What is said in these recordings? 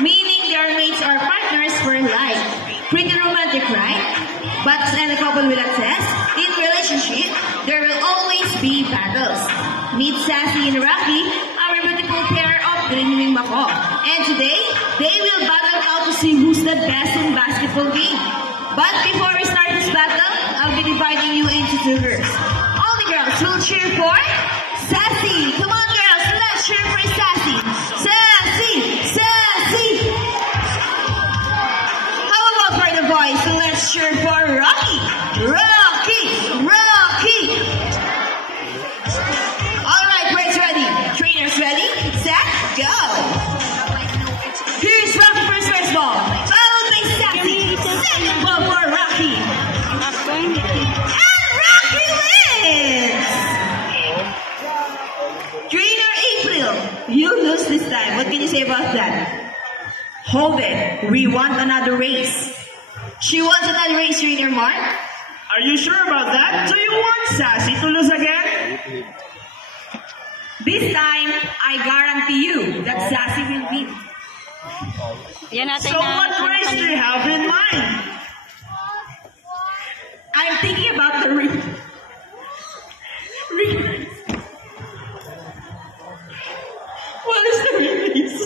meaning their mates or partners for life. Pretty romantic, right? But and a couple will attest, in relationship, there will always be battles. Meet Sassy and Rocky, our beautiful pair of Greenwing Mako. And today, they will battle out to see who's the best in basketball game. But before we start this battle, I'll be dividing you into two groups. All the girls will cheer for Sassy. Come on, girls, let's cheer for Sassy. Sassy, Sassy. How about for the boys? So let's cheer for Rocky. Rocky, Rocky. All right, boys ready? Trainers ready? Set, go. Here's Rocky for his first ball. Followed by Sassy. Second ball for Rocky. And Rocky wins! Trainer April, you lose this time. What can you say about that? Hold it. We want another race. She wants another race, Trainer Mark. Are you sure about that? Do you want Sassy to lose again? This time, I guarantee you that Sassy will win. So what race do you have in mind? I'm thinking about the What is the race?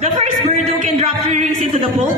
The first bird who can drop 3 rings into the bowl.